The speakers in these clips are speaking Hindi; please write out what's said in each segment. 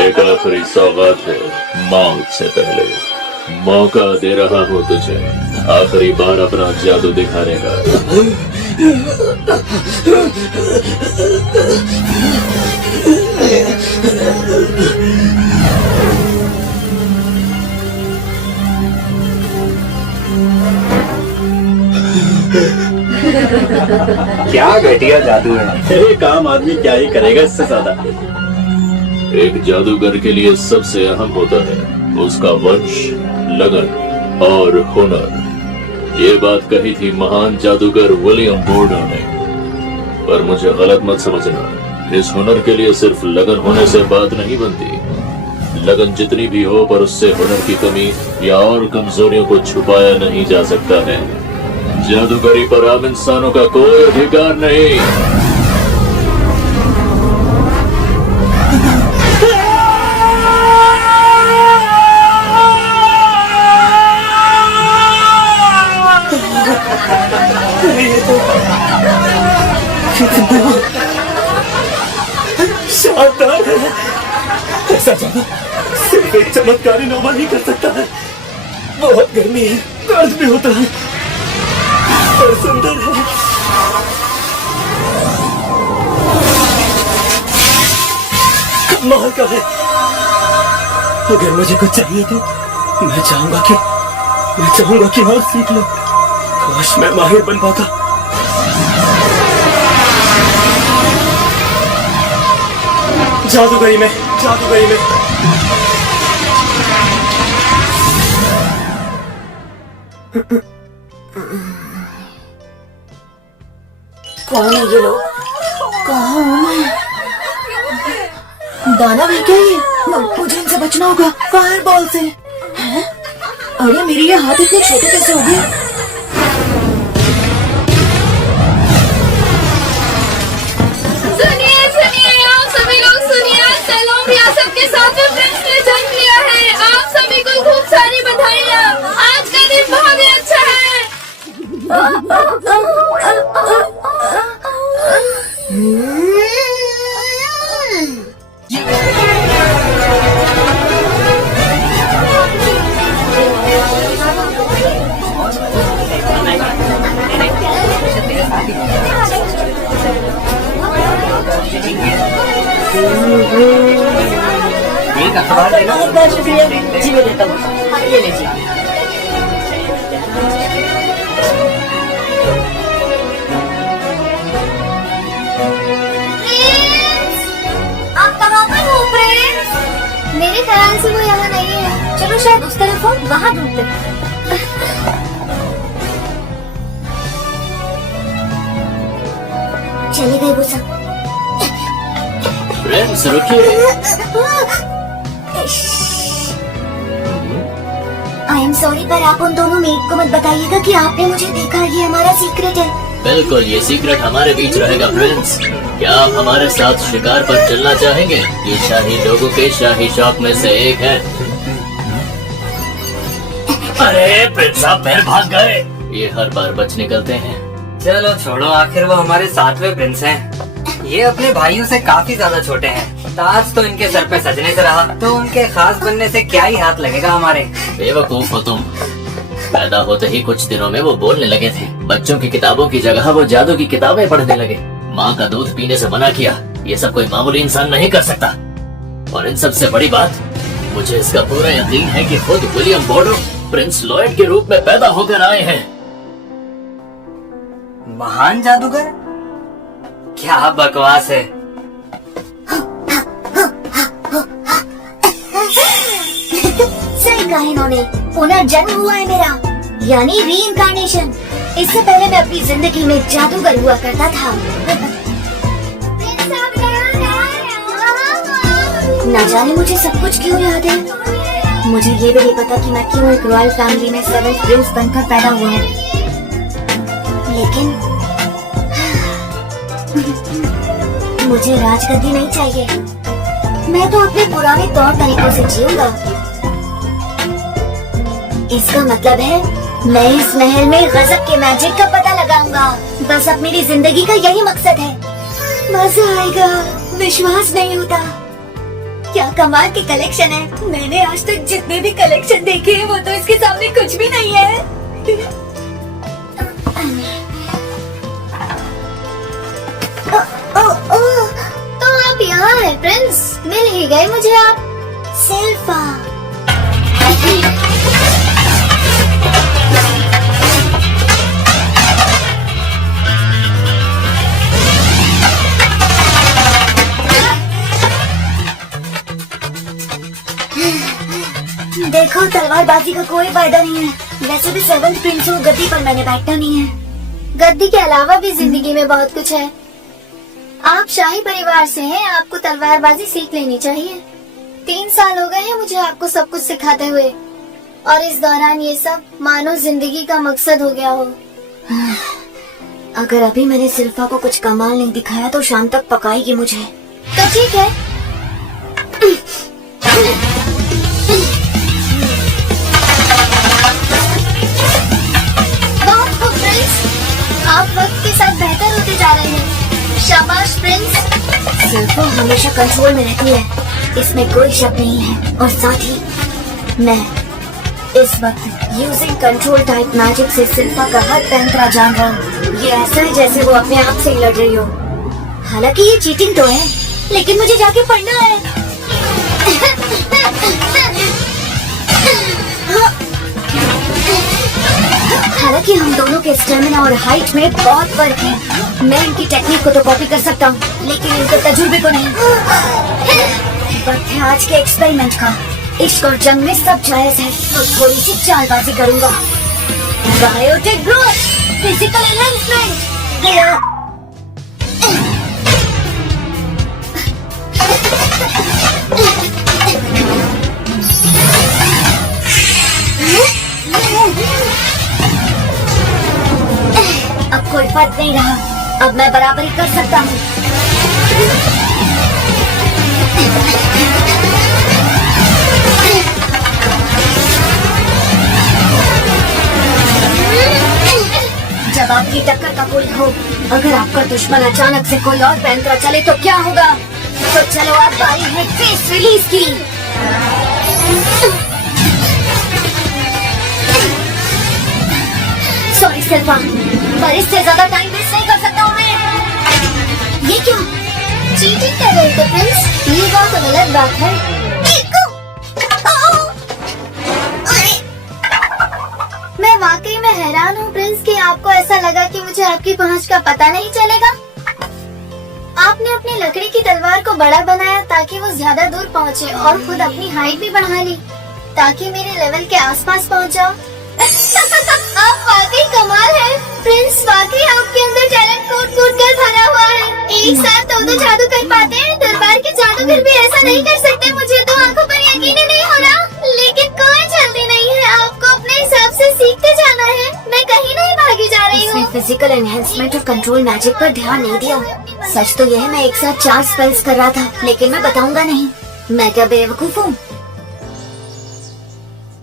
एक आखिरी सौगात है मौत से पहले। मौका दे रहा हूँ तुझे आखिरी बार अपना जादू दिखाने का। क्या घटिया जादू है। एक आम आदमी क्या ही करेगा इससे ज्यादा। एक जादूगर के लिए सबसे अहम होता है उसका वंश, लगन और हुनर। ये बात कही थी महान जादूगर विलियम बोर्डो ने। पर मुझे गलत मत समझना, इस हुनर के लिए सिर्फ लगन होने से बात नहीं बनती। लगन जितनी भी हो पर उससे हुनर की कमी या और कमजोरियों को छुपाया नहीं जा सकता है। जादूगरी पर आम इंसानों का कोई अधिकार नहीं। शानदार है। ऐसा जादू सिर्फ एक चमत्कारी नौमा ही कर सकता है। बहुत गर्मी है, दर्द भी होता है, पर सुंदर है। कमाल का है। अगर मुझे कुछ चाहिए तो मैं चाहूंगा कि और सीख लो। काश मैं माहिर बन पाता। जादूगरी में कौन है ये लोग? कहाँ हूँ मैं? दानव है क्या ये? मुझे इनसे बचना होगा। फायर बॉल से। हैं? अरे मेरे ये हाथ इतने छोटे कैसे हो गए? सुनिए आप सभी लोग सुनिए। सैलोन रियासत के 7वें प्रिंस ने जन्म लिया है। आप सभी को खूब सारी बधाइयाँ। आज का दिन बहुत ही अच्छा है। एक अखबार लेना। बहुत शुक्रिया जी, मैं देता हूँ। ये लीजिए। आप कहाँ पर हो प्रिंस? मेरे ख्याल से वो यहाँ नहीं है। चलो शायद उस तरफ हो, वहाँ ढूंढते हैं। चले गए वो सब। प्रिंस रुकिए। आई एम सॉरी, पर आप उन दोनों मेड को मत बताइएगा कि आपने मुझे देखा। ये हमारा सीक्रेट है। बिल्कुल, ये सीक्रेट हमारे बीच रहेगा। प्रिंस, क्या आप हमारे साथ शिकार पर चलना चाहेंगे? ये शाही लोगों के शाही शौक में से एक है। अरे प्रिंस, आप फिर भाग गए। ये हर बार बच निकलते हैं। चलो छोड़ो, आखिर वो हमारे 7वें प्रिंस हैं। ये अपने भाइयों से काफी ज्यादा छोटे हैं। ताज तो इनके सर पे सजने से रहा, तो उनके खास बनने से क्या ही हाथ लगेगा हमारे। बेवकूफ हो तुम। पैदा होते ही कुछ दिनों में वो बोलने लगे थे। बच्चों की किताबों की जगह वो जादू की किताबें पढ़ने लगे। माँ का दूध पीने से मना किया। ये सब कोई मामूली इंसान नहीं कर सकता। और इन सबसे बड़ी बात, मुझे इसका पूरा यकीन है कि खुद विलियम बोर्डो प्रिंस लॉयड के रूप में पैदा होकर आए हैं। महान जादूगर? क्या बकवास है। सही कहा इन्होंने। पुनर्जन्म हुआ है मेरा, यानी रीइंकार्नेशन। इससे पहले मैं अपनी जिंदगी में जादूगर हुआ करता था। न जाने मुझे सब कुछ क्यों याद है। मुझे ये भी नहीं पता कि मैं क्यों एक रॉयल फैमिली में 7th प्रिंस बनकर पैदा हुआ हूँ। लेकिन मुझे राजगद्दी नहीं चाहिए। मैं तो अपने पुराने तौर तरीकों से जीऊंगा। इसका मतलब है मैं इस महल में गजब के मैजिक का पता लगाऊंगा। बस अब मेरी जिंदगी का यही मकसद है। मजा आएगा, विश्वास नहीं होता। क्या कमाल की कलेक्शन है। मैंने आज तक जितने भी कलेक्शन देखे हैं वो तो इसके सामने कुछ भी नहीं है। तो आप यहाँ हैं प्रिंस, मिल ही गए मुझे आप। सिल्फा देखो, तलवारबाजी का कोई फायदा नहीं है। वैसे भी 7th प्रिंस हूँ, गद्दी पर मैंने बैठना नहीं है। गद्दी के अलावा भी जिंदगी में बहुत कुछ है। आप शाही परिवार से हैं, आपको तलवारबाजी सीख लेनी चाहिए। 3 साल हो गए हैं मुझे आपको सब कुछ सिखाते हुए, और इस दौरान ये सब मानो जिंदगी का मकसद हो गया हो। अगर अभी मैंने सिल्फा को कुछ कमाल नहीं दिखाया तो शाम तक पकाएगी मुझे। तो ठीक है। बहुत खूब प्रिंस, आप वक्त के साथ बेहतर होते जा रहे हैं। शाबाश प्रिंस। सिल्फा हमेशा कंट्रोल में रहती है, इसमें कोई शक नहीं है। और साथ ही मैं इस वक्त यूजिंग कंट्रोल टाइप मैजिक से सिल्फा का हर तंत्र जान रहा हूँ। ये ऐसा है जैसे वो अपने आप से ही लड़ रही हो। हालांकि ये चीटिंग तो है, लेकिन मुझे जाके पढ़ना है। हालांकि हम दोनों के स्टेमिना और हाइट में बहुत फर्क है। मैं इनकी टेक्निक को तो कॉपी कर सकता हूँ, लेकिन इनके तजुर्बे को नहीं। वक्त है आज के एक्सपेरिमेंट का। इश्क और जंग में सब जायज है, तो थोड़ी सी चालबाजी करूंगा। Biotech growth, physical enhancement. अब कोई फर्क नहीं रहा, अब मैं बराबरी कर सकता हूँ। जब आपकी टक्कर का कोई हो, अगर आपका दुश्मन अचानक से कोई और पैंतरा चले तो क्या होगा? तो चलो अब बारी है फेस रिलीज की। सॉरी सिल्फा, पर इससे ज्यादा टाइम वेस्ट नहीं कर सकता हूँ मैं। ये क्यों? चीटिंग कर रहे थे प्रिंस, ये बहुत गलत बात है। मैं वाकई में हैरान हूँ प्रिंस कि आपको ऐसा लगा कि मुझे आपकी पहुँच का पता नहीं चलेगा। आपने अपनी लकड़ी की तलवार को बड़ा बनाया ताकि वो ज्यादा दूर पहुँचे, और खुद अपनी हाइट भी बढ़ा ली ताकि मेरे लेवल के आसपास पहुँच जाओ। आप वाकई कमाल है प्रिंस, वाकई आपके अंदर टैलेंट कूट कूट कर भरा हुआ है। एक साथ दो जादू कर पाते हैं, दरबार के जादूगर भी ऐसा नहीं कर सकते। मुझे तो आंखों पर यकीन ही नहीं हो रहा, लेकिन कोई जल्दी नहीं है, आपको अपने हिसाब से सीखते जाना है। मैं कहीं नहीं भागी जा रही हूँ। फिजिकल एनहेंसमेंट और कंट्रोल मैजिक पर ध्यान नहीं दिया। सच तो यह है मैं एक साथ 4 स्पेल्स कर रहा था, लेकिन मैं बताऊंगा नहीं। मैं क्या बेवकूफ हूँ?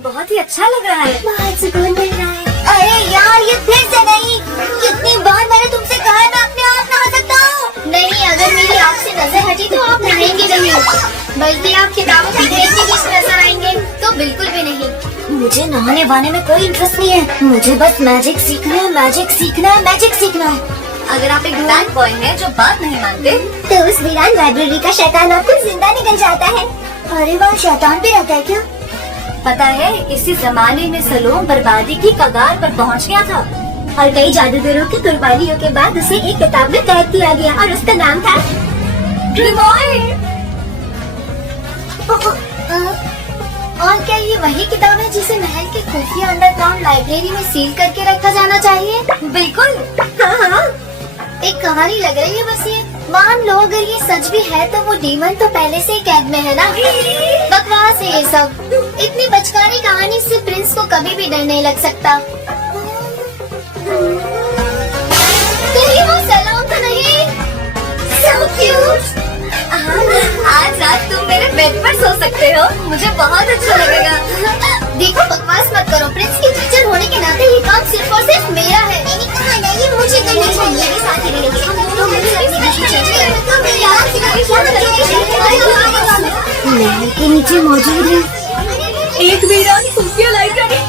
बहुत ही अच्छा लग रहा है, बहुत सुकून मिल रहा है। अरे यार, ये फिर से नहीं। कितनी बार मैंने तुमसे कहा है मैं अपने आप नहा सकता हूँ। नहीं, अगर मेरी आपसे नजर हटी तो आप नहाएंगे नहीं, बल्कि आप किताबों को देख के किस नजर आएंगे, तो बिल्कुल भी नहीं। मुझे नहाने वाने में कोई इंटरेस्ट नहीं है। मुझे बस मैजिक सीखना है, मैजिक सीखना है, मैजिक सीखना है। अगर आप एक बैड बॉय हैं जो बात नहीं मानते, तो उस वीरान लाइब्रेरी का शैतान आपको जिंदा निकल जाता है। अरे वाह, शैतान भी रहता है क्या? पता है, इसी जमाने में सलोम बर्बादी की कगार पर पहुंच गया था, और कई जादूगरों की कुर्बानियों के बाद उसे एक किताब में कैद किया गया, और उसका नाम था ग्रिमोयर। और क्या ये वही किताब है जिसे महल के खुफिया अंडरग्राउंड लाइब्रेरी में सील करके रखा जाना चाहिए? बिल्कुल। हाँ, एक कहानी लग रही है बस ये। मान लो अगर ये सच भी है तो वो डीमन तो पहले से ही कैद में है ना। बकवास है ये सब। इतनी बचकानी कहानी से प्रिंस को कभी भी डर नहीं लग सकता। कहीं वो सलोम तो नहीं? So cute। साथ तुम मेरे बेड पर सो सकते हो, मुझे बहुत अच्छा लगेगा। देखो बकवास मत करो, प्रिंस की टीचर होने के नाते ये काम सिर्फ और सिर्फ मेरा है। मैंने कहा ना ये मुझे करना चाहिए, मेरे साथ ही रहेगी। हम दोनों मिलकर अपनी ड्यूटी चेंज करेंगे। महल के नीचे मौजूद है एक वीरान खुफिया लाइब्रेरी।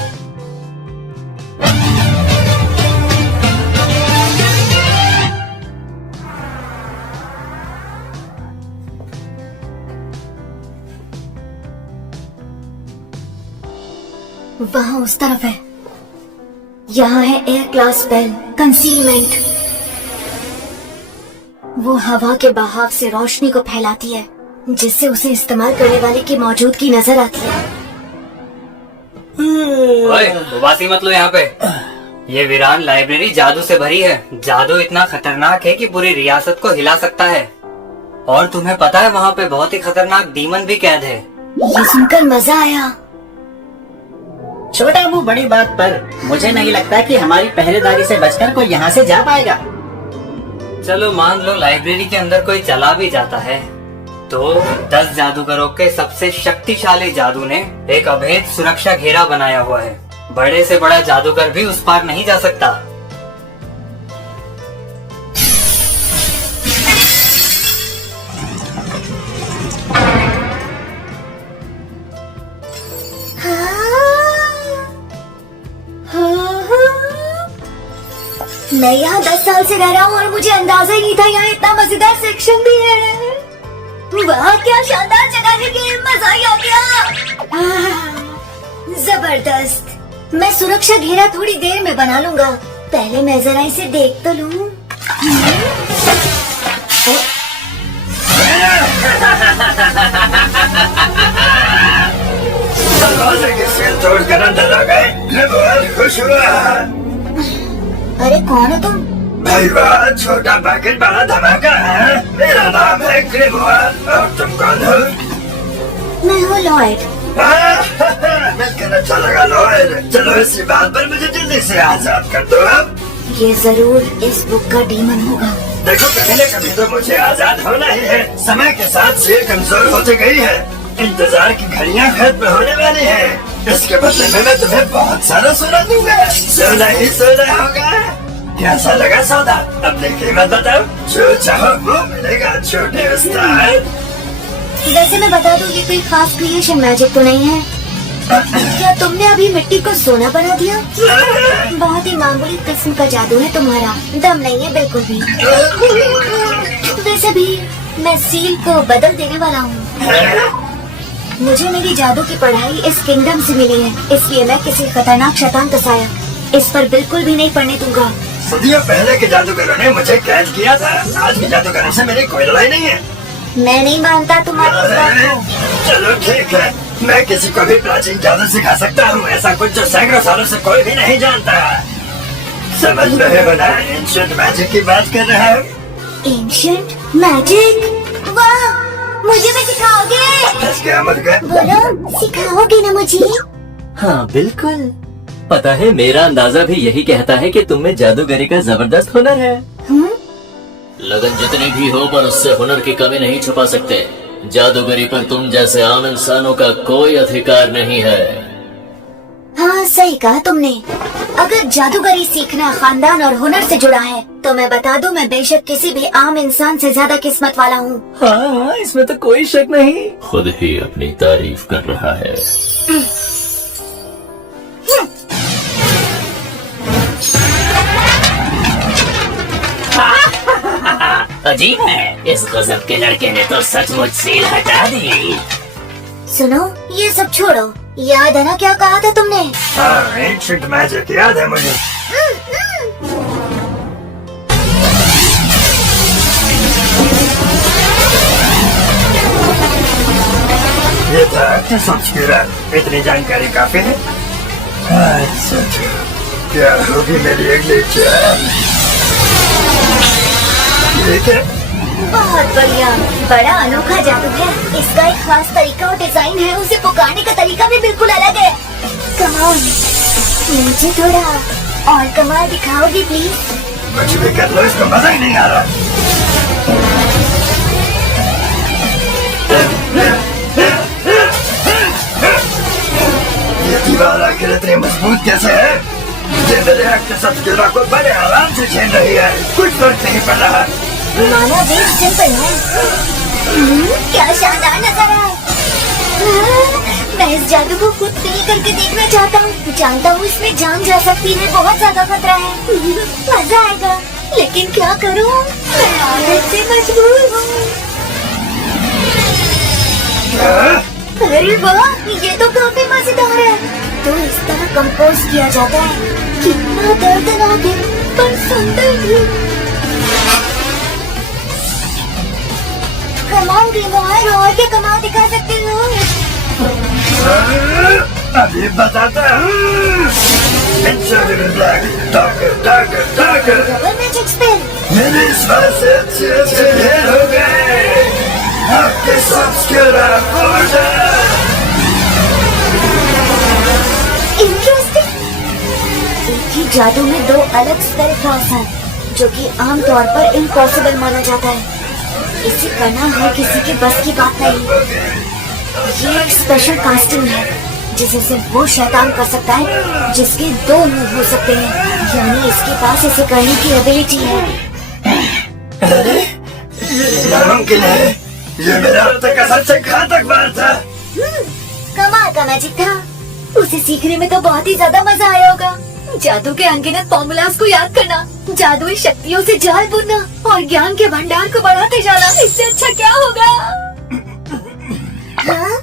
वहाँ उस तरफ है। यहाँ है एयर क्लास बेल कंसीलमेंट। वो हवा के बहाव से रोशनी को फैलाती है, जिससे उसे इस्तेमाल करने वाले की मौजूदगी नजर आती है। ओए, उबासी मत लो यहाँ पे। ये वीरान लाइब्रेरी जादू से भरी है। जादू इतना खतरनाक है कि पूरी रियासत को हिला सकता है। और तुम्हें पता है वहाँ पे बहुत ही खतरनाक डीमन भी कैद है। ये सुनकर मजा आया। छोटा मुंह बड़ी बात पर मुझे नहीं लगता कि हमारी पहरेदारी से बचकर कोई यहाँ से जा पाएगा। चलो मान लो लाइब्रेरी के अंदर कोई चला भी जाता है तो 10 जादूगरों के सबसे शक्तिशाली जादू ने एक अभेद सुरक्षा घेरा बनाया हुआ है। बड़े से बड़ा जादूगर भी उस पार नहीं जा सकता। मैं यहाँ 10 साल से रह रहा हूँ और मुझे अंदाजा ही नहीं था यहाँ इतना मजेदार सेक्शन भी है। वाह क्या शानदार जगह है, ये मजा ही आ गया। जबरदस्त। मैं सुरक्षा घेरा थोड़ी देर में बना लूंगा, पहले मैं जरा इसे देख तो लूं। दरवाजे की सील तोड़कर अंदर आ गए, मैं बहुत खुश हुआ। अरे कौन हो तुम? भाई वाह, छोटा पैकेट बड़ा धमाका है। मेरा नाम है ग्रिमवाल और तुम कौन हो? मैं हूँ लॉयड। मिलकर अच्छा लगा लॉयड। चलो इसी बात पर मुझे जल्दी से आजाद कर दो अब। ये जरूर इस बुक का डीमन होगा। देखो कभी न कभी तो मुझे आजाद होना ही है। समय के साथ सील कमजोर होती गई है, इंतजार की घड़ियां खत्म होने वाली है। इसके बदले में मैं तुम्हें बहुत सारा सोना दूंगा। सोना ही सोना होगा। कैसा लगा सौदा? अपनी कीमत बताओ। जो चाहो वो मिलेगा छोटे उस्ताद। वैसे मैं बता दूं ये कोई खास क्रिएशन मैजिक तो नहीं है। क्या तुमने अभी मिट्टी को सोना बना दिया? बहुत ही मामूली किस्म का जादू है तुम्हारा, दम नहीं है बिल्कुल भी। वैसे भी मैं सील को बदल देने वाला हूँ। मुझे मेरी जादू की पढ़ाई इस किंगडम से मिली है, इसलिए मैं किसी खतरनाक शैतान का साया इस पर बिल्कुल भी नहीं पड़ने दूंगा। सदियों पहले के जादूगरों ने मुझे कैद किया था। आज के जादूगरों से मेरी कोई लड़ाई नहीं है। मैं नहीं मानता तुम्हारी इस बात को। चलो ठीक है, मैं किसी को भी प्राचीन जादू सिखा सकता हूँ, ऐसा कुछ जो सैकड़ों सालों से कोई भी नहीं जानता। समझ रहे हो ना, एंशिएंट मैजिक की बात कर रहा हूँ। Ancient magic? वाह, मुझे भी सिखाओगे? क्या मत कर। बोलो, सिखाओगे ना मुझे? हाँ बिल्कुल। पता है मेरा अंदाजा भी यही कहता है कि तुम में जादूगरी का जबरदस्त हुनर है। लगन जितनी भी हो पर उससे हुनर की कमी नहीं छुपा सकते। जादूगरी पर तुम जैसे आम इंसानों का कोई अधिकार नहीं है। हाँ सही कहा तुमने। अगर जादूगरी सीखना खानदान और हुनर से जुड़ा है तो मैं बता दूं, मैं बेशक किसी भी आम इंसान से ज्यादा किस्मत वाला हूँ। हाँ इसमें तो कोई शक नहीं। खुद ही अपनी तारीफ कर रहा है। अजीब है, इस गजब के लड़के ने तो सचमुच सील हटा दी। सुनो, ये सब छोड़ो, याद है ना क्या कहा था तुमने? हाँ, एंशिएंट मैजिक याद है मुझे। ये था एक्टिस ऑब्स्क्यूरा। इतनी जानकारी काफी है। अच्छा, क्या होगी मेरी अगली चाल? ठीक है, बहुत बढ़िया, बड़ा अनोखा जादू है। इसका एक खास तरीका और डिजाइन है, उसे पुकारने का तरीका भी बिल्कुल अलग है। कमाल, मुझे थोड़ा और कमाल दिखाओगी प्लीज? कुछ भी कर लो, इसको मजा ही नहीं आ रहा। ये दीवार आखिर इतनी मजबूत कैसे है? ये मेरे आग के साथ गिरा को बड़े आराम से छीन रही है, कुछ फर्क नहीं पड़ रहा। माना देख सिंपल है। क्या शानदार नजारा है। मैं इस जादू को खुद फील करके देखना चाहता हूँ। जानता हूँ इसमें जान जा सकती है, बहुत ज्यादा खतरा है। मजा आएगा, लेकिन क्या करूँ, मैं आदत से मजबूर हूँ। अरे वाह, ये तो काफी मजेदार है। तो इस तरह कंपोज किया जाता है। कितना दर्दनाक है पर सुंदर भी। कमाल ग्रीमोयर, और क्या कमाल दिखा सकते हो? अभी बताता हूँ। Double magic spell. मेरे इस बार से अच्छे ढेर हो गए। आपके इंटरेस्टिंग। एक ही जादू में दो अलग स्पेल क्रॉस हैं, जो कि आमतौर पर इम्पॉसिबल माना जाता है। इसे करना हर किसी के बस की बात नहीं। ये एक स्पेशल कास्टिंग है, जिसे सिर्फ वो शैतान कर सकता है जिसके दो मुंह हो सकते हैं, यानी इसके पास इसे करने की एबिलिटी है। अरे ये नामुमकिन है। ये मेरा अब तक का सबसे घातक बार था। कमाल का मैजिक था। उसे सीखने में तो बहुत ही ज्यादा मजा आया होगा। जादू के अनगिनत फॉर्मूलाज को याद करना, जादुई शक्तियों से जाल बुनना और ज्ञान के भंडार को बढ़ाते जाना, इससे अच्छा क्या होगा? हाँ?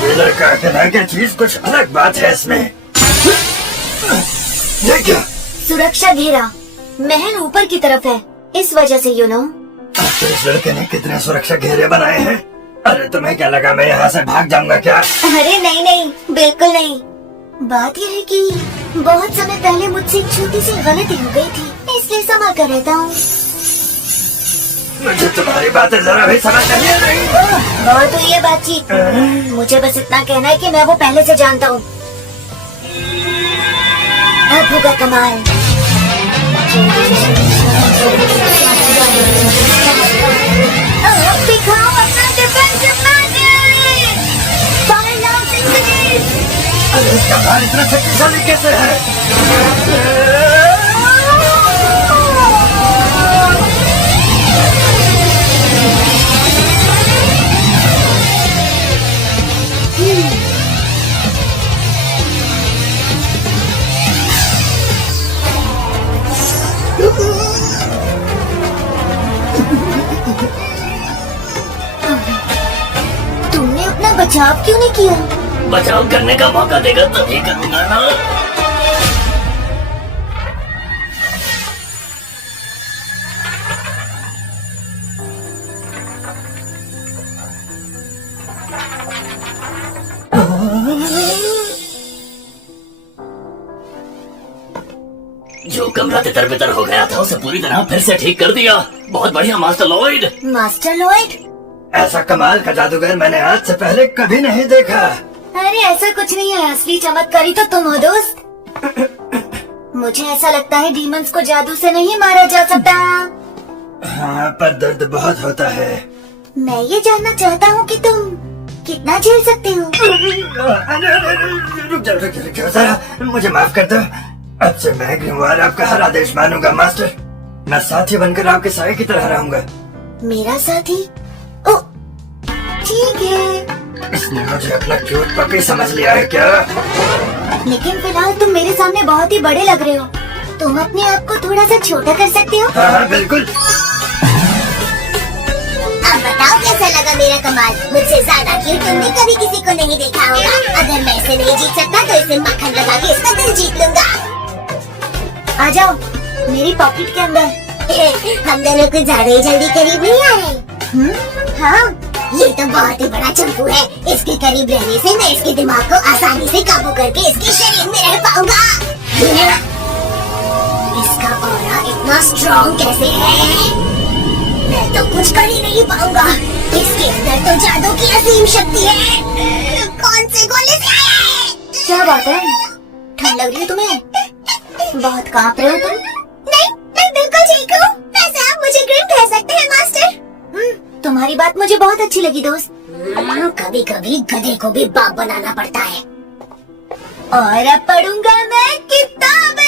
ये लड़का कहना क्या चीज कुछ अलग बात है इसमें। ये क्या? सुरक्षा घेरा। महल ऊपर की तरफ है, इस वजह से इस लड़के ने कितने सुरक्षा घेरे बनाए हैं। अरे तुम्हें क्या लगा मैं यहाँ से भाग जाऊंगा क्या? अरे नहीं नहीं, बिल्कुल नहीं। बात यह है कि बहुत समय पहले मुझसे एक छोटी सी गलती हो गई थी, इसलिए संभाल कर रहता हूँ। मुझे तुम्हारी बातें जरा भी समझ नहीं आ रही। बहुत हुई है बातचीत। मुझे बस इतना कहना है कि मैं वो पहले से जानता हूँ। अब होगा कमाल। दिखाओ अपना defensive magic. Find out English. अरे इसका भार इतना शक्तिशाली कैसे है? तुमने अपना बचाव क्यों नहीं किया? बचाव करने का मौका देगा तभी करूंगा ना। जो कमरा तितर बितर हो गया था उसे पूरी तरह फिर से ठीक कर दिया। बहुत बढ़िया मास्टर लॉयड। Master Lloyd? ऐसा कमाल का जादूगर मैंने आज से पहले कभी नहीं देखा। अरे ऐसा कुछ नहीं है, असली चमत्कारी तो तुम हो दोस्त। मुझे ऐसा लगता है डीमंस को जादू से नहीं मारा जा सकता। हाँ, पर दर्द बहुत होता है। मैं ये जानना चाहता हूँ कि तुम कितना झेल सकते हो। रुक जाओ जरा, मुझे माफ कर दो। अब से मैं ग्रीमवार आपका हर आदेश मानूंगा मास्टर। मैं साथी बनकर आपके साए की तरह रहूंगा। मेरा साथी? ओ, ठीक है। इसने मुझे अपना क्यूट पपी समझ लिया है क्या? लेकिन फिलहाल तुम मेरे सामने बहुत ही बड़े लग रहे हो। तुम अपने आप को थोड़ा सा छोटा कर सकते हो? हाँ बिल्कुल। अब बताओ कैसा लगा मेरा कमाल? मुझसे ज्यादा क्यूट तुमने कभी किसी को नहीं देखा होगा। अगर मैं इसे नहीं जीत सकता तो इसे मक्खन लगा के इसका दिल जीत लूंगा। आ जाओ मेरी पॉकेट के अंदर। हम दोनों कुछ ज्यादा ही जल्दी करीब नहीं आए। हाँ, ये तो बहुत ही बड़ा चंपू है। इसके करीब रहने से मैं इसके दिमाग को आसानी से काबू करके इसके शरीर में रह पाऊंगा। इसका ऑरा इतना स्ट्रॉन्ग कैसे है? मैं तो कुछ कर ही नहीं पाऊंगा। इसके अंदर तो जादू की असीम शक्ति है। कौन से गोले से आया है? क्या बात है? ठंड लग रही है तुम्हें? बहुत कांप रहे हो तुम? नहीं, मैं बिल्कुल ठीक हूँ। वैसे आप मुझे ग्रिम कह सकते हैं मास्टर। तुम्हारी बात मुझे बहुत अच्छी लगी दोस्त। कभी कभी गधे को भी बाप बनाना पड़ता है। और अब पढ़ूंगा मैं किताब।